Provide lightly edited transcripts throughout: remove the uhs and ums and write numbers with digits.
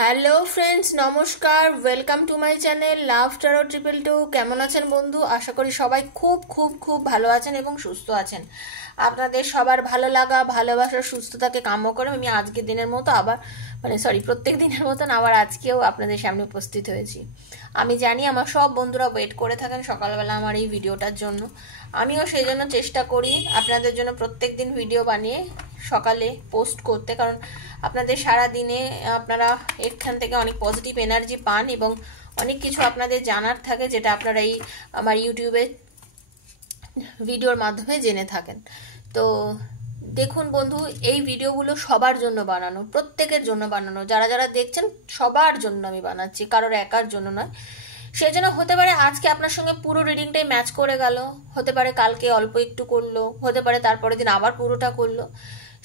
Hello friends, নমস্কার। Welcome to my channel love Taro 222। কেমন আছেন বন্ধু? আশা করি সবাই খুব খুব খুব ভালো আছেন এবং সুস্থ আছেন। আপনাদের সবার ভালো লাগা, ভালোবাসা, সুস্থতাকে কাম্য করে আমি আজকের দিনের মতো আবার প্রত্যেক দিনের মতন আবার আজকেও আপনাদের সামনে উপস্থিত হয়েছি। আমি জানি আমার সব বন্ধুরা ওয়েট করে থাকেন সকালবেলা আমার এই ভিডিওটার জন্য। আমিও সেই জন্য চেষ্টা করি আপনাদের জন্য প্রত্যেক দিন ভিডিও বানিয়ে সকালে পোস্ট করতে, কারণ আপনাদের সারা দিনে আপনারা এখান থেকে অনেক পজিটিভ এনার্জি পান এবং অনেক কিছু আপনাদের জানার থাকে, যেটা আপনারা এই আমার ইউটিউবে ভিডিওর মাধ্যমে জেনে থাকেন। তো দেখুন বন্ধু, এই ভিডিওগুলো সবার জন্য বানানো, প্রত্যেকের জন্য বানানো, যারা যারা দেখছেন সবার জন্য আমি বানাচ্ছি, কারোর একার জন্য নয়। সেই জন্য হতে পারে আজকে আপনার সঙ্গে পুরো রিডিংটাই ম্যাচ করে গেল, হতে পারে কালকে অল্প একটু করলো, হতে পারে তারপরের দিন আবার পুরোটা করলো।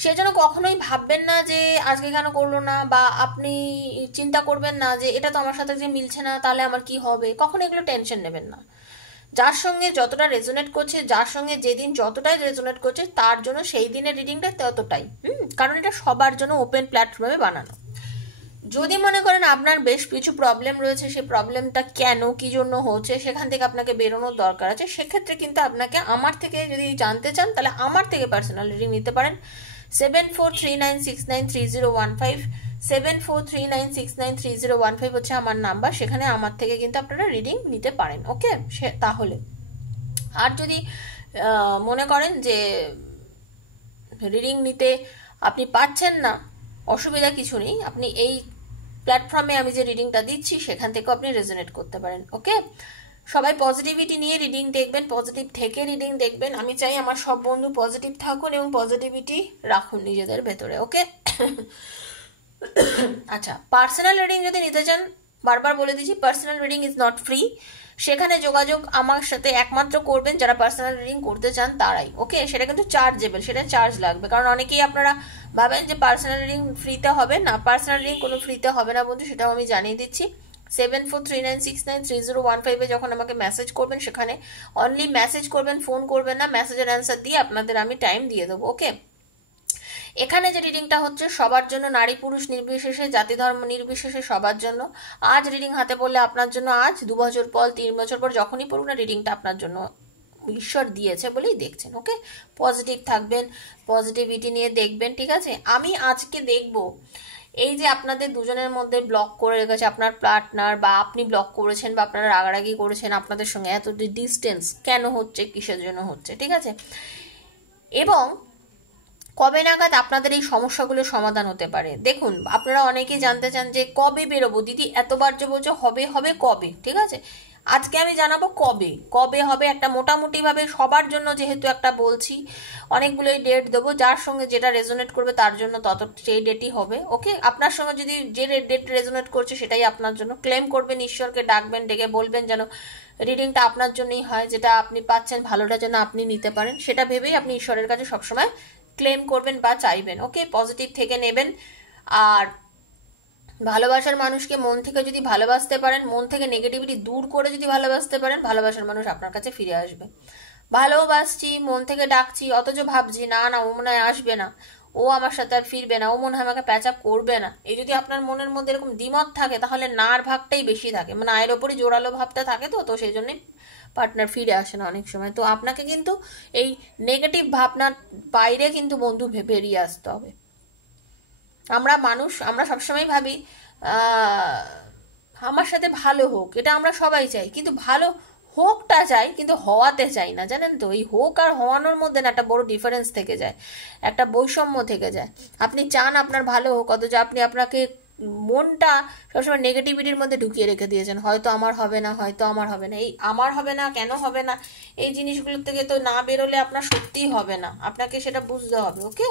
সেই জন্য কখনোই ভাববেন না যে আজকে কেন করলো না, বা আপনি চিন্তা করবেন না যে এটা তো আমার সাথে যে মিলছে না, তাহলে আমার কি হবে। কখনো এগুলো টেনশন নেবেন না। যার সঙ্গে যতটা রেজোনেট করছে, যার সঙ্গে যেদিন যতটাই রেজোনেট করছে, তার জন্য সেই দিনের রিডিংটা ততটাই। কারণ এটা সবার জন্য ওপেন প্ল্যাটফর্মে বানানো। যদি মনে করেন আপনার বেশ কিছু প্রবলেম রয়েছে, সেই প্রবলেমটা কেন কি জন্য হচ্ছে সেখান থেকে আপনাকে বেরোনোর দরকার আছে, সেক্ষেত্রে কিন্তু আপনাকে আমার থেকে যদি জানতে চান তাহলে আমার থেকে পার্সোনাল রিডিং নিতে পারেন। 7439693015 7439693015 হচ্ছে আমার নাম্বার। সেখানে আমার থেকে কিন্তু আপনারা রিডিং নিতে পারেন। ওকে, তাহলে আর যদি মনে করেন যে রিডিং নিতে আপনি পাচ্ছেন না, অসুবিধা কিছু নেই। আপনি এই প্ল্যাটফর্মে আমি যে রিডিংটা দিচ্ছি সেখান থেকেও আপনি রেজোনেট করতে পারেন। ওকে, সবাই পজিটিভিটি নিয়ে রিডিং দেখবেন, পজিটিভ থেকে রিডিং দেখবেন। আমি চাই আমার সব বন্ধু পজিটিভ থাকুন এবং পজিটিভিটি রাখুন নিজেদের ভেতরে। ওকে, আচ্ছা, পার্সোনাল রিডিং যদি নিতে চান, বারবার বলে দিচ্ছি, personal reading is not free. সেখানে যোগাযোগ আমার সাথে একমাত্র করবেন যারা পার্সোনাল রিডিং করতে চান তারাই। ওকে, সেটা কিন্তু চার্জেবল, সেটা চার্জ লাগবে। কারণ অনেকেই আপনারা ভাবেন যে পার্সোনাল রিডিং ফ্রিতে হবে না। পার্সোনাল রিডিং কোনো ফ্রিতে হবে না বন্ধু, সেটাও আমি জানিয়ে দিচ্ছি। 7439693015 যখন আমাকে মেসেজ করবেন, সেখানে অনলি মেসেজ করবেন, ফোন করবেন না। মেসেজের অ্যান্সার দিয়ে আপনাদের আমি টাইম দিয়ে দেবো। ওকে, এখানে যে রিডিংটা হচ্ছে সবার জন্য, নারী পুরুষ নির্বিশেষে, জাতি ধর্ম নির্বিশেষে সবার জন্য। আজ রিডিং হাতে পড়লে আপনার জন্য আজ, 2 বছর পর, 3 বছর পর, যখনই পড়ুন না, রিডিংটা আপনার জন্য ঈশ্বর দিয়েছে বলেই দেখছেন। ওকে, পজিটিভ থাকবেন, পজিটিভিটি নিয়ে দেখবেন। ঠিক আছে, আমি আজকে দেখব এই যে আপনাদের দুজনের মধ্যে ব্লক করে রেখেছে আপনার পার্টনার, বা আপনি ব্লক করেছেন, বা আপনারা রাগারাগি করেছেন, আপনাদের সঙ্গে এত ডিস্টেন্স কেন হচ্ছে, কিসের জন্য হচ্ছে। ঠিক আছে, এবং কবে নাগাদ আপনাদের এই সমস্যাগুলোর সমাধান হতে পারে। দেখুন, আপনারা অনেকেই জানতে চান যে কবে বেরোবো দিদি, এতবার যে বলছো হবে হবে কবে। ঠিক আছে, আজকে আমি জানাবো কবে কবে হবে। একটা মোটামুটি ভাবে সবার জন্য যেহেতু একটা বলছি, অনেকগুলোই ডেট দেবো, যার সঙ্গে যেটা রেজোনেট করবে তার জন্য তত সেই ডেটই হবে। ওকে, আপনার সঙ্গে যদি যে ডেট রেজোনেট করছে সেটাই আপনার জন্য। ক্লেম করবেন, ঈশ্বরকে ডাকবেন, ডেকে বলবেন যেন রিডিংটা আপনার জন্যই হয়, যেটা আপনি পাচ্ছেন ভালোটা যেন আপনি নিতে পারেন, সেটা ভেবেই আপনি ঈশ্বরের কাছে সবসময় ক্লেম করবেন বা চাইবেন। ওকে, পজিটিভ থেকে নেবেন। আর ভালোবাসার মানুষকে মন থেকে যদি ভালোবাসতে পারেন, মন থেকে নেগেটিভিটি দূর করে যদি ভালোবাসতে পারেন, ভালোবাসার মানুষ আপনার কাছে ফিরে আসবে। ভালোবাসছি, মন থেকে ডাকছি, অথচ ভাবছি না না ও মনে হয় আসবে না, ও আমার সাথে আর ফিরবে না, ও মনে হয় আমাকে প্যাচ আপ করবে না। এই যদি আপনার মনের মধ্যে এরকম দ্বিমত থাকে, তাহলে নার ভাগটাই বেশি থাকে, মানে আয়ের ওপরই জোরালো ভাবটা থাকে। তো সেই জন্যই পার্টনার ফিরে আসে না অনেক সময়। তো আপনাকে কিন্তু এই নেগেটিভ ভাবনার বাইরে কিন্তু বন্ধু বেরিয়ে আসতে হবে। আমরা মানুষ, আমরা সবসময় ভাবি আমার সাথে ভালো হোক, এটা আমরা সবাই চাই, কিন্তু ভালো হোকটা চাই কিন্তু হওয়াতে চাই না, জানেন তো। এই হোক আর হওয়ানোর মধ্যে না একটা বড় ডিফারেন্স থেকে যায়, একটা বৈষম্য থেকে যায়। আপনি চান আপনার ভালো হোক, অথচ আপনি আপনাকে মনটা সবসময় নেগেটিভিটির মধ্যে ঢুকিয়ে রেখে দিয়েছেন। হয়তো আমার হবে না, হয়তো আমার হবে না। এই আমার হবে না, কেন হবে না, এই জিনিসগুলোর থেকে তো না বেরোলে আপনার সত্যিই হবে না, আপনাকে সেটা বুঝতে হবে। ওকে,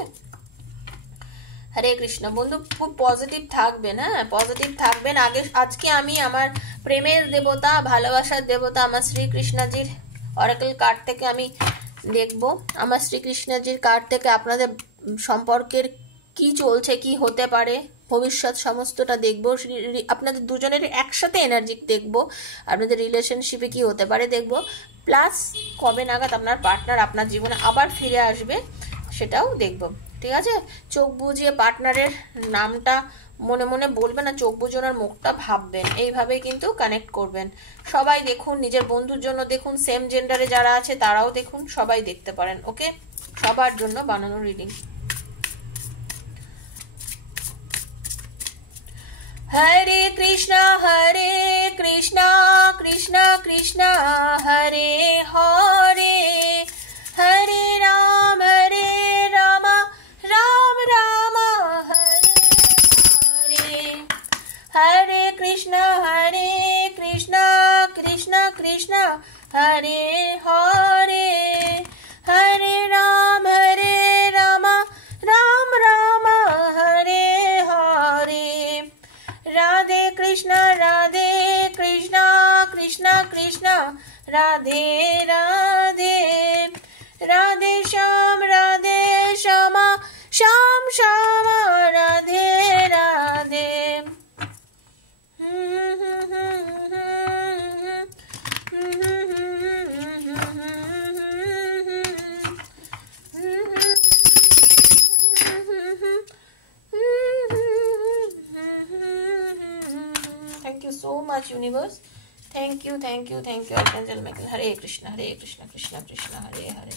হরে কৃষ্ণ বন্ধু, খুব পজিটিভ থাকবেন। হ্যাঁ, পজিটিভ থাকবেন। আজকে আমি আমার প্রেমের দেবতা, ভালোবাসার দেবতা আমার শ্রীকৃষ্ণজির অরাকল কার্ড থেকে আমি দেখব। আমার শ্রীকৃষ্ণজির কার্ড থেকে আপনাদের সম্পর্কের কি চলছে, কি হতে পারে, ভবিষ্যৎ সমস্তটা দেখবো। আপনাদের দুজনের একসাথে এনার্জি দেখবো, আপনাদের রিলেশনশিপে কি হতে পারে দেখবো, প্লাস কবে নাগাদ আপনার পার্টনার আপনার জীবনে আবার ফিরে আসবে সেটাও দেখবো। ঠিক আছে, চোখ বুজিয়ে পার্টনারের নামটা মনে মনে বলবেন আর চোখ বুজে ওনার মুখটা ভাববেন, এইভাবেই কিন্তু কানেক্ট করবেন। সবাই দেখুন, নিজের বন্ধুর জন্য দেখুন, সেম জেন্ডারে যারা আছে তারাও দেখুন, সবাই দেখতে পারেন। ওকে, সবার জন্য বানানো reading. Hare Krishna Krishna Krishna Hare Hare, Hare Ram Ram Ram Hare Hare, Hare Krishna Krishna Krishna Hare Hare, Hare Ram Ram Ram Hare Hare, Radhe Krishna Krishna Krishna Radhe Radhe, Radhe Shyam Shyam Shyam Radhe Radhe. Thank you so much, universe. Thank you Archangel Michael. Hare Krishna Krishna Krishna Hare Hare.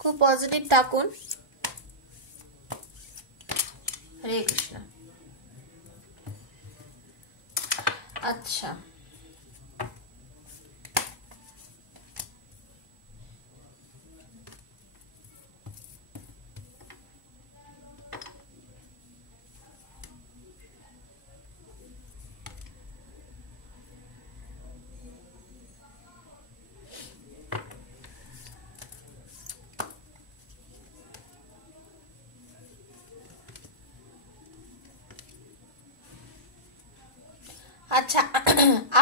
খুব পজিটিভ থাকুন। হরে কৃষ্ণ। আচ্ছা, আচ্ছা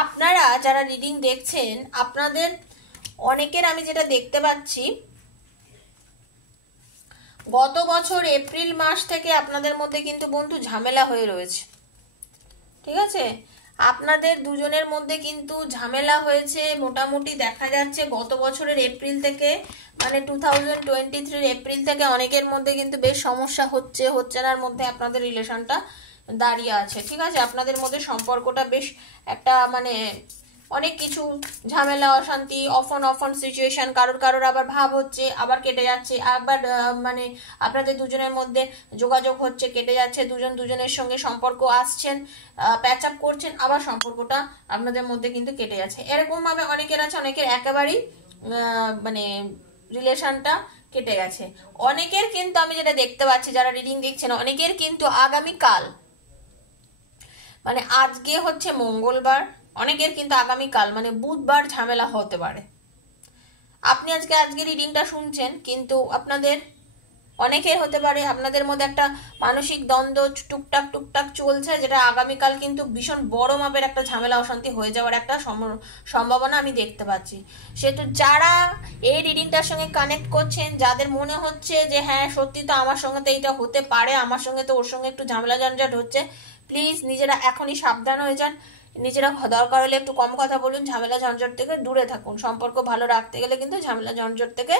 আপনারা যারা রিডিং দেখছেন, আপনাদের অনেকের আমি যেটা দেখতে পাচ্ছি, গত বছর এপ্রিল মাস থেকে আপনাদের মধ্যে কিন্তু বন্ধু ঝামেলা হয়ে রয়েছে। ঠিক আছে, আপনাদের দুজনের মধ্যে কিন্তু ঝামেলা হয়েছে। মোটামুটি দেখা যাচ্ছে গত বছরের এপ্রিল থেকে, মানে 2023 এপ্রিল থেকে অনেকের মধ্যে কিন্তু বেশ সমস্যা হচ্ছে নার মধ্যে আপনাদের রিলেশনটা দাঁড়িয়ে আছে। ঠিক আছে, আপনাদের মধ্যে সম্পর্কটা বেশ একটা মানে অনেক কিছু ঝামেলা, অশান্তি, অফন সিচুয়েশন, কারোর আবার ভাব হচ্ছে, আবার কেটে যাচ্ছে, আবার মানে আপনাদের দুজনের মধ্যে যোগাযোগ হচ্ছে, কেটে যাচ্ছে, দুজনের সঙ্গে সম্পর্ক আসছেন, প্যাচ আপ করছেন, আবার সম্পর্কটা আপনাদের মধ্যে কিন্তু কেটে যাচ্ছে। এরকম ভাবে অনেকের আছে, অনেকের একেবারেই মানে রিলেশনটা কেটে গেছে। অনেকের কিন্তু আমি যেটা দেখতে পাচ্ছি, যারা রিডিং দেখছেন, অনেকের কিন্তু আগামীকাল, মানে আজকে হচ্ছে মঙ্গলবার, অনেকের কিন্তু আগামীকাল মানে বুধবার ঝামেলা হতে পারে। আপনি আজকে রিডিংটা শুনছেন, কিন্তু আপনাদের অনেকের হতে পারে আপনাদের মধ্যে একটা মানসিক দ্বন্দ্ব টুকটাক চলছে, যেটা আগামীকাল কিন্তু ভীষণ বড় মাপের একটা ঝামেলা অশান্তি হয়ে যাওয়ার একটা সম্ভাবনা আমি দেখতে পাচ্ছি। সেহেতু যারা এই রিডিংটার সঙ্গে কানেক্ট করছেন, যাদের মনে হচ্ছে যে হ্যাঁ সত্যি তো আমার সঙ্গে তো এইটা হতে পারে, আমার সঙ্গে তো ওর সঙ্গে একটু ঝামেলা ঝঞ্ঝাট হচ্ছে, প্লিজ নিজেরা এখনই সাবধান হয়ে যান। নিজেরা দরকার হলে একটু কম কথা বলুন, ঝামেলা ঝঞ্ঝট থেকে দূরে থাকুন। সম্পর্ক ভালো রাখতে গেলে কিন্তু ঝামেলা ঝঞ্ঝট থেকে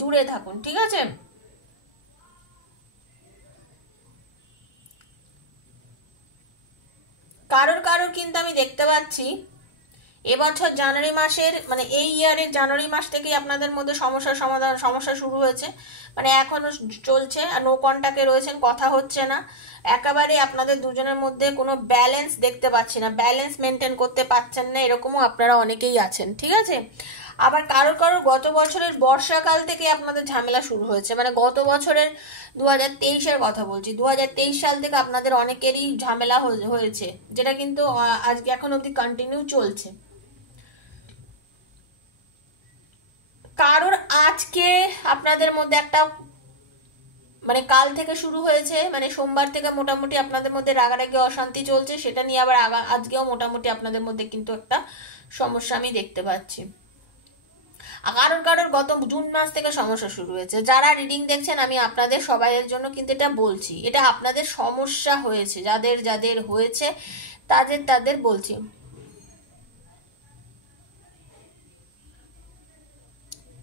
দূরে থাকুন। ঠিক আছে, কারোর কিন্তু আমি দেখতে পাচ্ছি এবছর জানুয়ারি মাসের, মানে এই ইয়ারের জানুয়ারি মাস থেকেই আপনাদের মধ্যে সমস্যা শুরু হয়েছে, মানে এখনো চলছে, আর নো কন্ট্যাক্টে রয়েছেন, কথা হচ্ছে না, একেবারে আপনাদের দুজনের মধ্যে কোনো ব্যালেন্স দেখতে পাচ্ছি না, ব্যালেন্স মেনটেন করতে পারছেন না, এরকমও আপনারা অনেকেই আছেন। ঠিক আছে, আবার কারোর গত বছরের বর্ষাকাল থেকে আপনাদের ঝামেলা শুরু হয়েছে, মানে গত বছরের 2023-এর কথা বলছি, 2023 সাল থেকে আপনাদের অনেকেরই ঝামেলা হয়েছে, যেটা কিন্তু আজকে এখন অবধি কন্টিনিউ চলছে। কারোর আজকে আপনাদের মধ্যে একটা মানে কাল থেকে শুরু হয়েছে, মানে সোমবার থেকে মোটামুটি আপনাদের মধ্যে রাগারাগি অশান্তি চলছে, সেটা নিয়ে আবার আজকেও মোটামুটি আপনাদের মধ্যে কিন্তু একটা সমস্যা আমি দেখতে পাচ্ছি। কারোর গত জুন মাস থেকে সমস্যা শুরু হয়েছে। যারা রিডিং দেখছেন, আমি আপনাদের সবাইয়ের জন্য কিন্তু এটা বলছি, এটা আপনাদের সমস্যা হয়েছে, যাদের হয়েছে তাদের বলছি।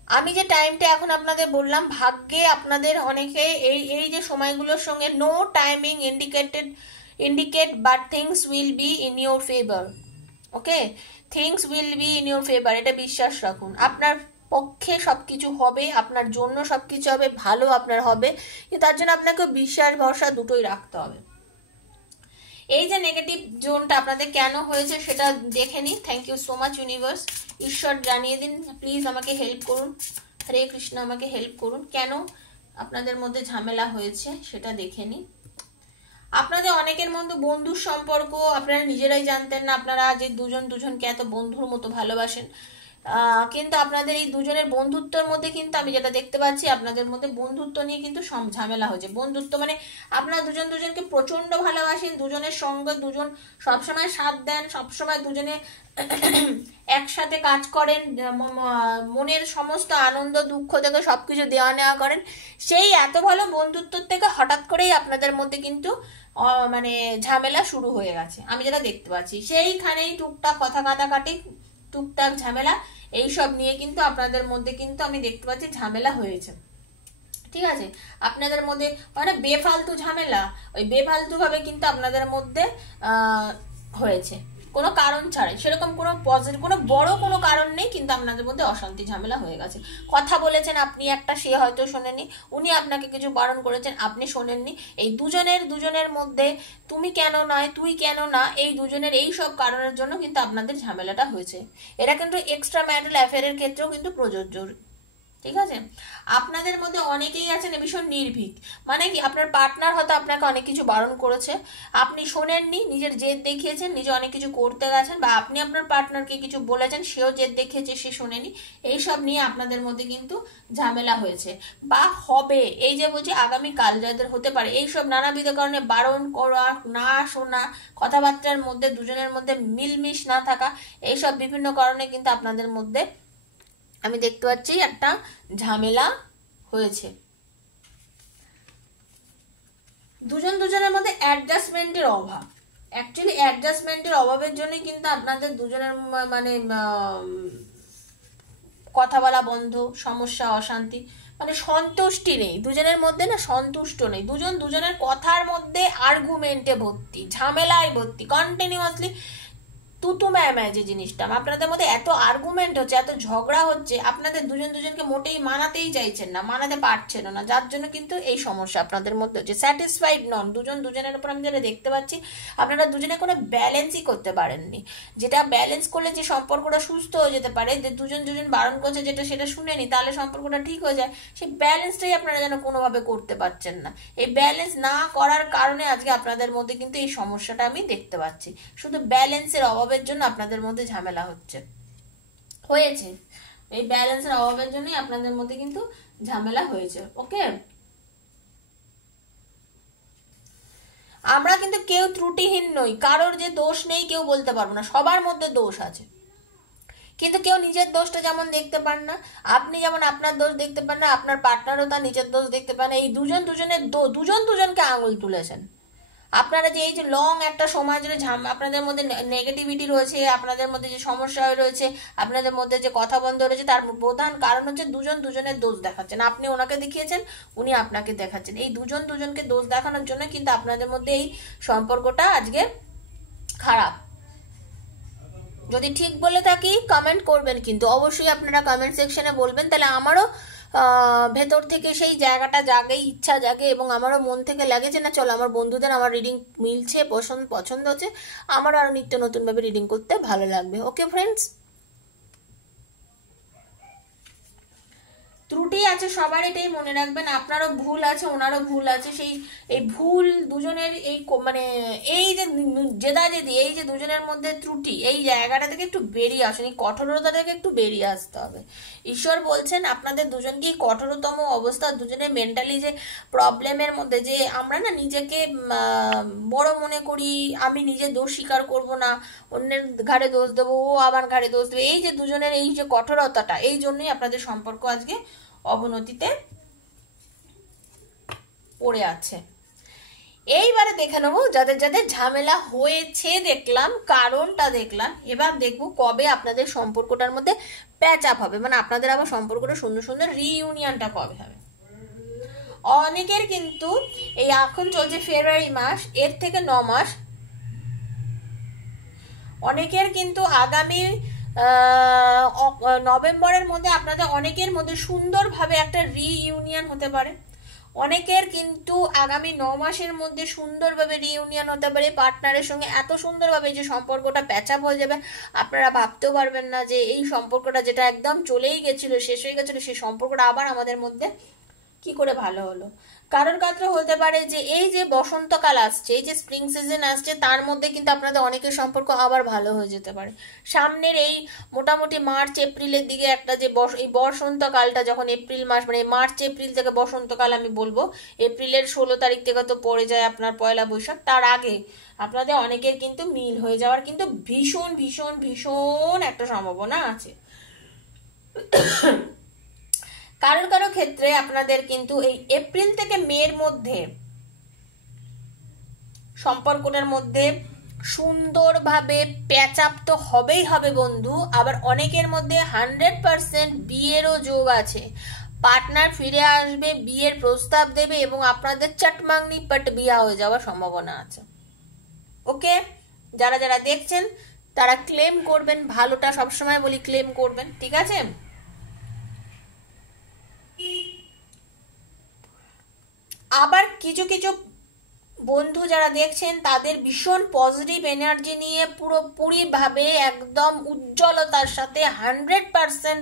আমি যে টাইমটা এখন আপনাদের বললাম, ভাগ্যে আপনাদের অনেকে এই এই যে সময়গুলোর সঙ্গে no timing indicate but things will be in your favour. Okay, things will be in your favour, এটা বিশ্বাস রাখুন। আপনার পক্ষে সবকিছু হবে, আপনার জন্য সবকিছু হবে, ভালো আপনার হবে, কিন্তু তার জন্য আপনাকে বিশ্বাস ভরসা দুটোই রাখতে হবে। এই যে নেগেটিভ জোনটা আপনাদের কেন হয়েছে সেটা দেখে নিন। Thank you so much universe, ঈশ্বর জানিয়ে দিন প্লিজ, আমাকে হেল্প করুন। হরে কৃষ্ণ, আমাকে হেল্প করুন, কেন আপনাদের মধ্যে ঝামেলা হয়েছে সেটা দেখে নিন। আপনাদের অনেকের মধ্যে বন্ধুর সম্পর্ক আপনারা নিজেরাই জানতেন না, আপনারা যে দুজন দুজনকে এত বন্ধুর মতো ভালোবাসেন, কিন্তু আপনাদের এই দুজনের বন্ধুত্বের মধ্যে কিন্তু আমি যেটা দেখতে পাচ্ছি, আপনাদের মধ্যে বন্ধুত্ব নিয়ে কিন্তু ঝামেলা হয়েছে। বন্ধুত্ব মানে আপনারা দুজন দুজনকে প্রচন্ড ভালোবাসেন, দুজনের সঙ্গে দুজন সবসময় সাথ দেন, সবসময় দুজনে একসাথে কাজ করেন, মনের সমস্ত আনন্দ দুঃখ থেকে সবকিছু দেওয়া নেওয়া করেন। সেই এত ভালো বন্ধুত্ব থেকে হঠাৎ করেই আপনাদের মধ্যে কিন্তু মানে ঝামেলা শুরু হয়ে গেছে, আমি যেটা দেখতে পাচ্ছি। সেইখানেই টুকটাক কথা কাটাকাটি, টুকটাক ঝামেলা, এইসব নিয়ে কিন্তু আপনাদের মধ্যে কিন্তু আমি দেখতে পাচ্ছি ঝামেলা হয়েছে। ঠিক আছে, আপনাদের মধ্যে মানে বেফালতু ঝামেলা, ওই বেফালতু ভাবে কিন্তু আপনাদের মধ্যে হয়েছে, কোনো কারণ ছাড়াই, সেরকম কোনো পজিটিভ কোনো বড় কোনো কারণ নেই, কিন্তু আপনাদের মধ্যে অশান্তি ঝামেলা হয়ে গেছে। কথা বলেছেন আপনি একটা, সে হয়তো শোনেনি, উনি আপনাকে কিছু বারণ করেছেন, আপনি শোনেননি। এই দুজনের মধ্যে তুমি কেন নয় তুই কেন না, এই দুজনের এই সব কারণের জন্য কিন্তু আপনাদের ঝামেলাটা হয়েছে। এটা কিন্তু এক্সট্রা ম্যারিটাল অ্যাফেয়ারের ক্ষেত্রেও কিন্তু প্রযোজ্য। ঠিক আছে, আপনাদের মধ্যে অনেকেই আছেন ভীষণ নির্ভীক, মানে কি আপনার পার্টনার হয়তো আপনাকে অনেক কিছু বারণ করেছে, আপনি শোনেননি, নিজের জেদ দেখিয়েছেন, নিজে অনেক কিছু করতে গেছেন, বা আপনি আপনার পার্টনারকে কিছু বলেছেন, সেও জেদ দেখিয়েছে, সে শোনেনি। এইসব নিয়ে আপনাদের মধ্যে কিন্তু ঝামেলা হয়েছে বা হবে। এই যে বলছি আগামীকাল যাদের হতে পারে, এইসব নানাবিধ কারণে বারণ করা, না শোনা, কথাবার্তার মধ্যে দুজনের মধ্যে মিলমিশ না থাকা, এইসব বিভিন্ন কারণে কিন্তু আপনাদের মধ্যে আমি দেখতে পাচ্ছি একটা ঝামেলা হয়েছে। দুজনের মধ্যে অ্যাডজাস্টমেন্টের অভাব, অ্যাকচুয়ালি অ্যাডজাস্টমেন্টের অভাবের জন্যই কিন্তু আপনাদের দুজনের মানে কথা বলা বন্ধ, সমস্যা, অশান্তি, মানে সন্তুষ্টি নেই দুজনের মধ্যে, না সন্তুষ্ট নেই দুজন, দুজনের কথার মধ্যে আর্গুমেন্টে ভর্তি, ঝামেলায় ভর্তি, কন্টিনিউয়াসলি তুতু ম্যায় যে জিনিসটা, আপনাদের মধ্যে এত আর্গুমেন্ট হচ্ছে, এত ঝগড়া হচ্ছে, আপনাদের দুজনকে মোটেই মানাতেই চাইছেন না, মানাতে পারছেন না, যার জন্য কিন্তু এই সমস্যা আপনাদের মধ্যে হচ্ছে। স্যাটিসফাইড নন দুজনের উপর, আমি যেটা দেখতে পাচ্ছি আপনারা দুজনে কোনো ব্যালেন্সই করতে পারেননি। যেটা ব্যালেন্স করলে যে সম্পর্কটা সুস্থ হয়ে যেতে পারে, যে দুজন বারণ করছে যেটা সেটা শুনেনি তাহলে সম্পর্কটা ঠিক হয়ে যায়, সেই ব্যালেন্সটাই আপনারা যেন কোনোভাবে করতে পারছেন না। এই ব্যালেন্স না করার কারণে আজকে আপনাদের মধ্যে কিন্তু এই সমস্যাটা আমি দেখতে পাচ্ছি। শুধু ব্যালেন্সের অভাবের জন্য আপনাদের মধ্যে ঝামেলা হয়েছে, এই ব্যালেন্সের অভাবের জন্যই আপনাদের মধ্যে কিন্তু ঝামেলা হয়েছে। ওকে, আমরা কিন্তু কেউ ত্রুটিহীন নই, কারোর যে দোষ নেই কেউ বলতে পারবো না, সবার মধ্যে দোষ আছে, কিন্তু কেউ নিজের দোষটা যেমন দেখতে পান না, আপনি যেমন আপনার দোষ দেখতে পান না, আপনার পার্টনারও তার নিজের দোষ দেখতে পান না। এই দুজনকে আঙুল তুলেছেন আপনারা, যে এই যে লং একটা সময় ধরে আপনাদের মধ্যে নেগেটিভিটি রয়েছে, আপনাদের মধ্যে যে সমস্যা রয়েছে, আপনাদের মধ্যে যে কথা বন্ধ রয়েছে, তার প্রধান কারণ হচ্ছে দুজনের দোষ দেখাচ্ছেন। আপনি ওনাকে দেখিয়েছেন, উনি আপনাকে দেখাচ্ছেন, এই দুজনকে দোষ দেখানোর জন্য কিন্তু আপনাদের মধ্যে এই সম্পর্কটা আজকে খারাপ। যদি ঠিক বলে থাকি কমেন্ট করবেন, কিন্তু অবশ্যই আপনারা কমেন্ট সেকশনে বলবেন, তাহলে আমারও ভেতর থেকে সেই জায়গাটা জাগে, ইচ্ছা জাগে, এবং আমারও মন থেকে লাগে যে না চলো আমার বন্ধুদের আমার রিডিং মিলছে, পছন্দ হচ্ছে, আমারও আরো নিত্য নতুনভাবে রিডিং করতে ভালো লাগবে। ওকে ফ্রেন্ডস, ত্রুটি আছে সবার, এটাই মনে রাখবেন, আপনারও ভুল আছে, ওনারও ভুল আছে, এই ভুল দুজনের এই মানে এই যে জেদাজেদি, এই যে দুজনের মধ্যে ত্রুটি, এই জায়গাটা থেকে একটু বেরিয়ে আসুন, এই কঠোরতা থেকে একটু বেরিয়ে আসতে হবে। ঈশ্বর বলছেন আপনাদের দুজনকে এই কঠোরতম অবস্থা, দুজনের মেন্টালি যে প্রবলেমের মধ্যে, যে আমরা না নিজেকে বড় মনে করি, আমি নিজে দোষ স্বীকার করব না, অন্যের ঘাড়ে দোষ দেবো, ও আমার ঘাড়ে দোষ দেবে, এই যে দুজনের এই যে কঠোরতাটা, এই জন্যই আপনাদের সম্পর্ক আজকে অবনতিতে পড়ে আছে। এইবারে দেখে নেবো, যাদের যাদের ঝামেলা হয়েছে দেখলাম, কারণটা দেখলাম, এবার দেখবো কবে আপনাদের সম্পর্কটার মধ্যে প্যাচ আপ হবে, মানে আপনাদের আবার সম্পর্কটা সুন্দর সুন্দর রিইউনিয়নটা কবে হবে। অনেকের কিন্তু এই এখন চলছে ফেব্রুয়ারি মাস, এর থেকে 9 মাস, অনেকের কিন্তু আগামী নভেম্বরের মধ্যে আপনাদের অনেকের মধ্যে সুন্দরভাবে একটা রিইউনিয়ন হতে পারে। অনেকের কিন্তু আগামী 9 মাসের মধ্যে সুন্দরভাবে রিইউনিয়ন হতে পারে পার্টনারের সঙ্গে, এত সুন্দরভাবে যে সম্পর্কটা প্যাচ আপ হয়ে যাবে আপনারা ভাবতেও পারবেন না যে এই সম্পর্কটা যেটা একদম চলেই গেছিল, শেষ হয়ে গেছিল, সেই সম্পর্কটা আবার আমাদের মধ্যে কি করে ভালো হলো। কারোর ক্ষেত্রে হতে পারে যে এই যে বসন্তকাল আসছে, এই যে স্প্রিং সিজন আসছে, তার মধ্যে কিন্তু আপনাদের অনেকের সম্পর্ক আবার ভালো হয়ে যেতে পারে। সামনের এই মোটামুটি মার্চ এপ্রিলের দিকে একটা যে এই বসন্তকালটা, যখন এপ্রিল মাস, মানে মার্চ এপ্রিল থেকে বসন্তকাল আমি বলবো, এপ্রিলের 16 তারিখ থেকে তো পড়ে যায় আপনার পয়লা বৈশাখ, তার আগে আপনাদের অনেকের কিন্তু মিল হয়ে যাওয়ার কিন্তু ভীষণ ভীষণ ভীষণ একটা সম্ভাবনা আছে। কারো কারো ক্ষেত্রে আপনাদের কিন্তু এই এপ্রিল থেকে মের মধ্যে সম্পর্কটার মধ্যে সুন্দরভাবে প্যাচ আপ তো হবেই হবে বন্ধু, আবার অনেকের মধ্যে 100% বিয়েরও যোগ আছে। পার্টনার ফিরে আসবে, বিয়ের প্রস্তাব দেবে এবং আপনাদের চটমাংনি পট বিয়া হয়ে যাওয়ার সম্ভাবনা আছে। ওকে, যারা যারা দেখছেন তারা ক্লেম করবেন, ভালোটা সবসময় বলি ক্লেম করবেন, ঠিক আছে। আবার কিছু কিছু বন্ধু যারা দেখছেন তাদের ভীষণ পজিটিভ এনার্জি নিয়ে পুরোপুরিভাবে একদম উজ্জ্বলতার সাথে 100%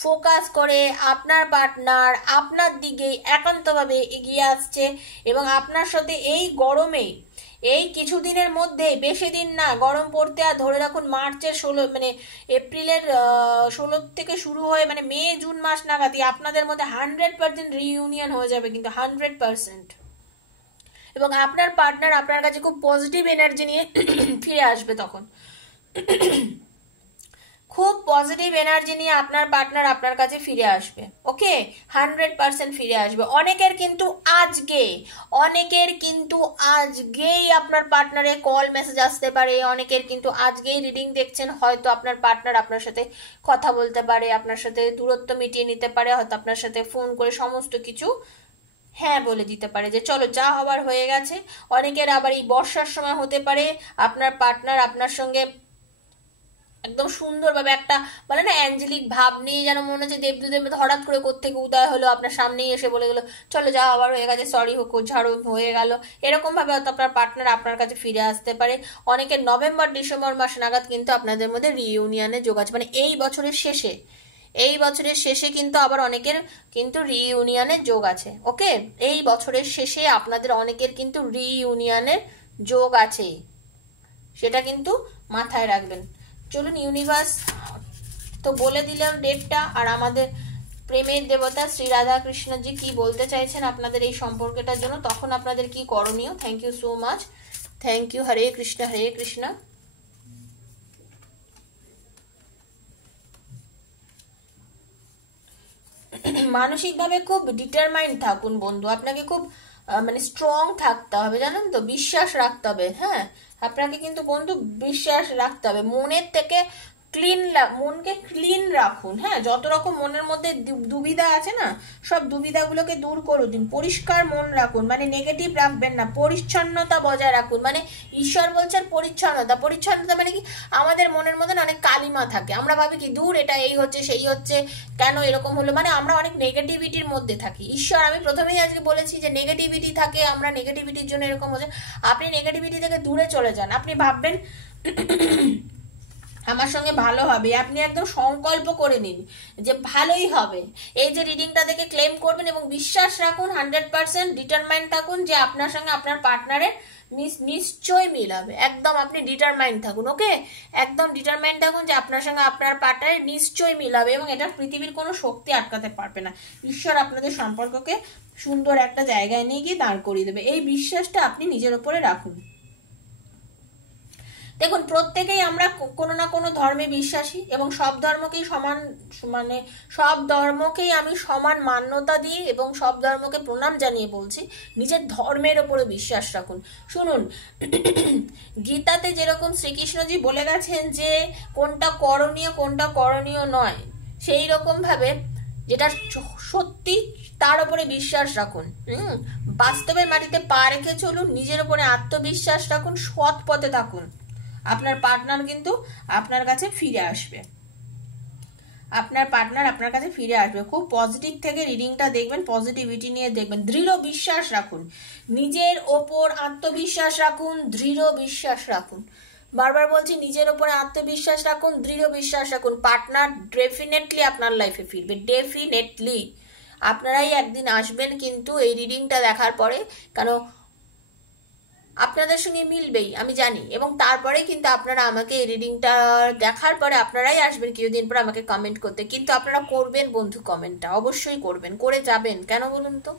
ফোকাস করে আপনার পার্টনার আপনার দিকে একান্তভাবে এগিয়ে আসছে এবং আপনার সাথে এই গরমে, এই কিছুদিনের মধ্যে, বেশি দিন না, গরম পড়তে আর ধরে রাখুন মার্চের 16, মানে এপ্রিলের 16 থেকে শুরু হয়ে মানে মে জুন মাস নাগাদই আপনাদের মধ্যে 100% রিইউনিয়ন হয়ে যাবে, কিন্তু 100%। এবং আপনার পার্টনার আপনার কাছে খুব পজিটিভ এনার্জি নিয়ে ফিরে আসবে, তখন খুব পজিটিভ এনার্জি নিয়ে আপনার পার্টনার আপনার কাছে ফিরে আসবে। ওকে, 100% ফিরে আসবে। অনেকের কিন্তু আজকেই আপনার পার্টনারে কল মেসেজ আসতে পারে, অনেকের কিন্তু আজকেই রিডিং দেখছেন, হয়তো আপনার পার্টনার আপনার সাথে কথা বলতে পারে, আপনার সাথে দূরত্ব মিটিয়ে নিতে পারে, হয়তো আপনার সাথে ফোন করে সমস্ত কিছু হ্যাঁ বলে দিতে পারে যে চলো যা হবার হয়ে গেছে। অনেকের আবার এই বর্ষার সময় হতে পারে আপনার পার্টনার আপনার সঙ্গে একদম সুন্দরভাবে একটা বলে না অ্যাঞ্জেলিক ভাব নিয়ে, যেন মনে হচ্ছে দেবদূতের মধ্যে হঠাৎ করে কোত্থেকে উদয় হলো, আপনার সামনেই এসে বলে গেলো চলো যা হবার হয়ে গেছে, সরি হোক ঝাড়ু হয়ে গেল, এরকম ভাবে হয়তো আপনার পার্টনার আপনার কাছে ফিরে আসতে পারে। অনেকের নভেম্বর ডিসেম্বর মাস নাগাদ কিন্তু আপনাদের মধ্যে রিইউনিয়নে যোগ আছে, মানে এই বছরের শেষে কিন্তু আবার অনেকের কিন্তু রিইউনিয়নের যোগ আছে। ওকে, এই বছরের শেষে আপনাদের অনেকের কিন্তু রিইউনিয়নের যোগ আছে, সেটা কিন্তু মাথায় রাখবেন। চলুন, ইউনিভার্স তো বলে দিলাম ডেটটা, আর আমাদের প্রেমের দেবতা শ্রী রাধা কৃষ্ণজি কি বলতে চাইছেন আপনাদের এই সম্পর্কটার জন্য, তখন আপনাদের কি করণীয়। Thank you so much, thank you. Hare Krishna Hare Krishna. মানসিকভাবে খুব ডিটারমাইন্ড থাকুন বন্ধু, আপনাকে খুব মানে স্ট্রং থাকতে হবে, জানেন তো, বিশ্বাস রাখতে হবে। হ্যাঁ, আপনাকে কিন্তু বন্ধু বিশ্বাস রাখতে হবে, মনের থেকে মনকে ক্লিন রাখুন। হ্যাঁ, যত রকম মনের মধ্যে দুবিধা আছে না, সব দুবিধাগুলোকে দূর করে দিন, পরিষ্কার মন রাখুন, মানে নেগেটিভ রাখবেন না, পরিচ্ছন্নতা বজায় রাখুন। মানে ঈশ্বর বলছেন পরিচ্ছন্নতা মানে কি, আমাদের মনের মধ্যে অনেক কালিমা থাকে, আমরা ভাবি কি দূর এটা এই হচ্ছে সেই হচ্ছে, কেন এরকম হলো, মানে আমরা অনেক নেগেটিভিটির মধ্যে থাকি। ঈশ্বর, আমি প্রথমেই আজকে বলেছি যে নেগেটিভিটি থাকে, আমরা নেগেটিভিটির জন্য এরকম হচ্ছে। আপনি নেগেটিভিটি থেকে দূরে চলে যান, আপনি ভাববেন আমার সঙ্গে ভালো হবে, আপনি একদম সংকল্প করে নিন যে ভালোই হবে। এই যে রিডিংটা দেখে ক্লেম করবেন এবং বিশ্বাস রাখুন, 100% ডিটারমাইন্ড থাকুন যে আপনার সঙ্গে আপনার পার্টনারের নিশ্চয়ই মিল হবে। একদম আপনি ডিটারমাইন্ড থাকুন। ওকে, একদম ডিটারমাইন্ড থাকুন যে আপনার সঙ্গে আপনার পার্টনারের নিশ্চয়ই মিল হবে এবং এটা পৃথিবীর কোনো শক্তি আটকাতে পারবে না। ঈশ্বর আপনাদের সম্পর্ককে সুন্দর একটা জায়গায় নিয়ে গিয়ে দাঁড় করিয়ে দেবে, এই বিশ্বাসটা আপনি নিজের ওপরে রাখুন। দেখুন, প্রত্যেকেই আমরা কোনো না কোনো ধর্মে বিশ্বাসী, এবং সব ধর্মকেই সমান, মানে সব ধর্মকেই আমি সমান মান্যতা দিই এবং সব ধর্মকে প্রণাম জানিয়ে বলছি নিজের ধর্মের ওপরে বিশ্বাস রাখুন। শুনুন, গীতাতে যেরকম শ্রীকৃষ্ণজি বলে গেছেন যে কোনটা করণীয় কোনটা করণীয় নয়, সেই রকম ভাবে যেটা সত্যি তার উপরে বিশ্বাস রাখুন। বাস্তবের মাটিতে পা রেখে চলুন, নিজের উপরে আত্মবিশ্বাস রাখুন, সৎ পথে থাকুন। আপনার পার্টনার কিন্তু আপনার কাছে ফিরে আসবে, আপনার পার্টনার আপনার কাছে ফিরে আসবে। খুব পজিটিভ থেকে রিডিংটা দেখবেন, পজিটিভিটি নিয়ে দেখবেন। দৃঢ় বিশ্বাস রাখুন, নিজের ওপর আত্মবিশ্বাস রাখুন, দৃঢ় বিশ্বাস রাখুন। বারবার বলছি, নিজের ওপরে আত্মবিশ্বাস রাখুন, দৃঢ় বিশ্বাস রাখুন। পার্টনার ডেফিনেটলি আপনার লাইফে ফিরবে, ডেফিনেটলি। আপনারাই একদিন আসবেন কিন্তু এই রিডিংটা দেখার পরে, কারণ আপনাদের সঙ্গে মিলবেই আমি জানি, এবং তারপরে কিন্তু আপনারা আমাকে এই রিডিংটা দেখার পরে আপনারাই আসবেন কিছুদিন পর আমাকে কমেন্ট করতে। কিন্তু আপনারা করবেন বন্ধু, কমেন্টটা অবশ্যই করবেন, করে যাবেন। কেন বলুন তো?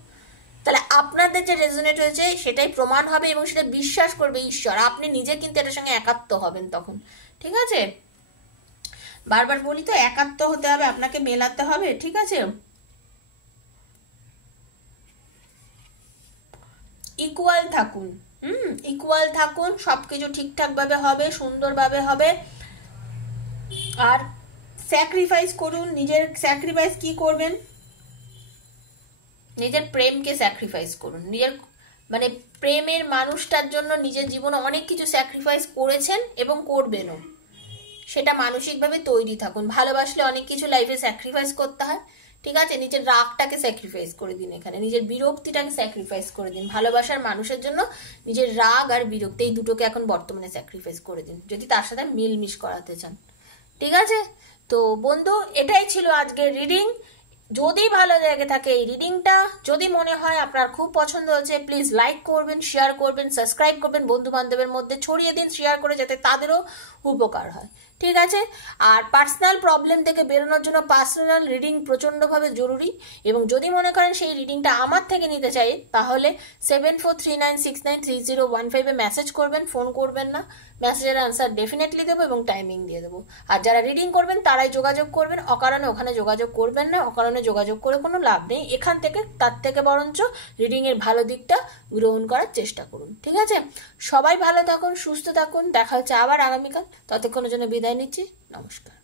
তাহলে আপনাদের যে রেজোনেট হয়েছে সেটাই প্রমাণ হবে এবং সেটা বিশ্বাস করবে ঈশ্বর। আপনি নিজে কিন্তু এটার সঙ্গে একাত্ম হবেন তখন, ঠিক আছে? বারবার বলি তো, একাত্ম হতে হবে, আপনাকে মেলাতে হবে, ঠিক আছে? ইকুয়াল থাকুন, ইকুয়াল থাকুন, সবকিছু ঠিকঠাক ভাবে হবে, সুন্দরভাবে হবে। আর স্যাক্রিফাইস করুন। নিজের স্যাক্রিফাইস কি করবেন? নিজের প্রেমকে স্যাক্রিফাইস করুন। নিজের মানে প্রেমের মানুষটার জন্য নিজের জীবনে অনেক কিছু স্যাক্রিফাইস করেছেন এবং করবেনও, সেটা মানসিকভাবে তৈরি থাকুন। ভালোবাসলে অনেক কিছু লাইফে স্যাক্রিফাইস করতে হয়, ঠিক আছে? নিজের রাগটাকে স্যাক্রিফাইস করে দিন, এখানে নিজের বিরক্তিটাকে স্যাক্রিফাইস করে দিন। ভালোবাসার মানুষের জন্য নিজের রাগ আর বিরক্তি, এই দুটোকে এখন বর্তমানে স্যাক্রিফাইস করে দিন, যদি তার সাথে মিলমিশ করাতে চান, ঠিক আছে? তো বন্ধু, এটাই ছিল আজকের রিডিং। যদি ভালো লেগে থাকে এই রিডিংটা, যদি মনে হয় আপনার খুব পছন্দ হয়েছে, প্লিজ লাইক করবেন, শেয়ার করবেন, সাবস্ক্রাইব করবেন, বন্ধু বান্ধবের মধ্যে ছড়িয়ে দিন শেয়ার করে, যাতে তাদেরও উপকার হয়, ঠিক আছে? আর পার্সোনাল প্রবলেম থেকে বেরোনোর জন্য পার্সোনাল রিডিং প্রচণ্ডভাবে জরুরি, এবং যদি মনে করেন সেই রিডিংটা আমার থেকে নিতে চাই, তাহলে 7439693015 মেসেজ করবেন, ফোন করবেন না। মেসেজের আনসার ডেফিনেটলি দেবো এবং টাইমিং দিয়ে দেবো। আর যারা রিডিং করবেন তারাই যোগাযোগ করবেন, অকারণে ওখানে যোগাযোগ করবেন না। অকারণে যোগাযোগ করে কোনো লাভ নেই। এখান থেকে তার থেকে বরঞ্চ রিডিংয়ের ভালো দিকটা গ্রহণ করার চেষ্টা করুন, ঠিক আছে? সবাই ভালো থাকুন, সুস্থ থাকুন। দেখা হচ্ছে আবার আগামীকাল। ততক্ষণের জন্য বিদায় নিচ্ছি। নমস্কার।